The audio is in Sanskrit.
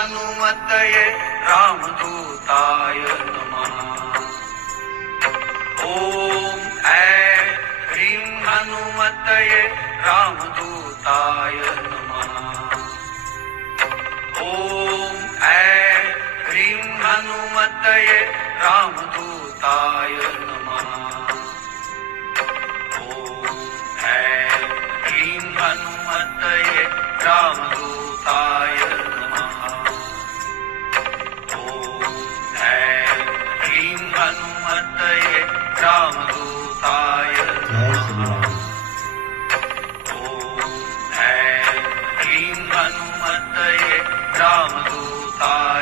हनुमतये रामदूताय नमः। ॐ ऐं ह्रीं हनुमतये रामदूताय नमः। ॐ ऐं ह्रीं हनुमतये रामदूताय नमः। ॐ ऐं ह्रीं हनुमतये रामदूताय नमः। ॐ ऐं ह्रीं हनुमतये रामदूताय नमः। ॐ ऐं ह्रीं हनुमतये रामदूताय